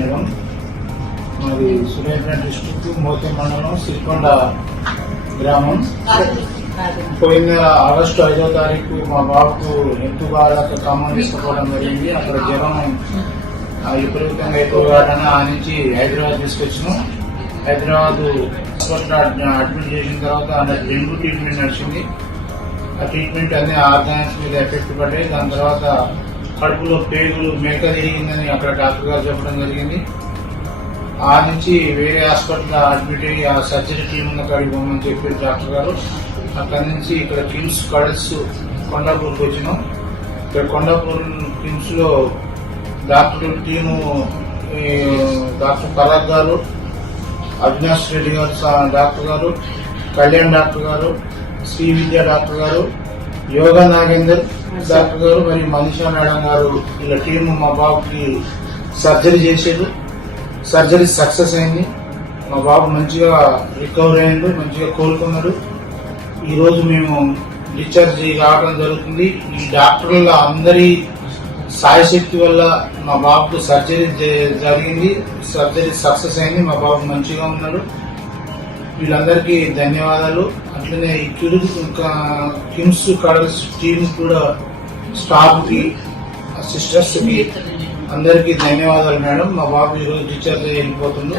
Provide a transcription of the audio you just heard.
Madam. మాది Suryapet district Mothe మండలం సిరికొండ గ్రామం. పోయిన ఆగస్టు 5వ తారీఖు మా బాబుకు హెల్త్ బాగా ఖమ్మం తీసుకుపోవడం జరిగింది. అక్కడ జ్వరం విపరీతంగా ఎక్కువ కావడానికి ఆ నుంచి హైదరాబాద్ తీసుకొచ్చినాం. హైదరాబాద్ హాస్పిటల్ అడ్మిట్ చేసిన తర్వాత డెంగ్యూ ట్రీట్మెంట్ నడిచింది. ఆ ట్రీట్మెంట్ అన్ని ఆర్గాన్స్ మీద ఎఫెక్ట్ పడ్డాయి. దాని తర్వాత కడుపులో పేగులు మేక తిరిగిందని అక్కడ డాక్టర్ గారు చెప్పడం జరిగింది. ఆ నుంచి వేరే హాస్పిటల్ అడ్మిట్ అయ్యి ఆ సర్జరీ టీం ఉన్న కాడికి పోమని చెప్పారు డాక్టర్ గారు. అక్కడి నుంచి ఇక్కడ కిమ్స్ కడల్స్ కొండాపూర్కి వచ్చినాం. ఇక్కడ కొండాపూర్ కిమ్స్ లో డాక్టర్ టీము డాక్టర్ పరాగ్ గారు, అవినాష్ రెడ్డి గారు డాక్టర్ గారు, కళ్యాణ్ డాక్టర్ గారు, శ్రీ విద్య డాక్టర్ గారు, యోగా నాగేందర్ డాక్టర్ గారు మరియు మనీషా మేడం గారు వీళ్ళ టీము మా బాబుకి సర్జరీ చేశారు. సర్జరీ సక్సెస్ అయింది. మా బాబు మంచిగా రికవర్ అయ్యాడు, మంచిగా కోలుకున్నాడు. ఈ రోజు మేము డిశ్చార్జ్ కావడం జరుగుతుంది. ఈ డాక్టర్ల అందరి సాయశక్తి వల్ల మా బాబుకు సర్జరీ జరిగింది. సర్జరీ సక్సెస్ అయింది. మా బాబు మంచిగా ఉన్నాడు. వీళ్ళందరికీ ధన్యవాదాలు. అట్లనే ఈ కిమ్స్ కడల్స్ టీమ్ కూడా స్టాఫ్ కి, సిస్టర్స్ కి అందరికీ ధన్యవాదాలు మేడం. మా బాబు ఈరోజు డిశ్చార్జ్ అయిపోతుంది.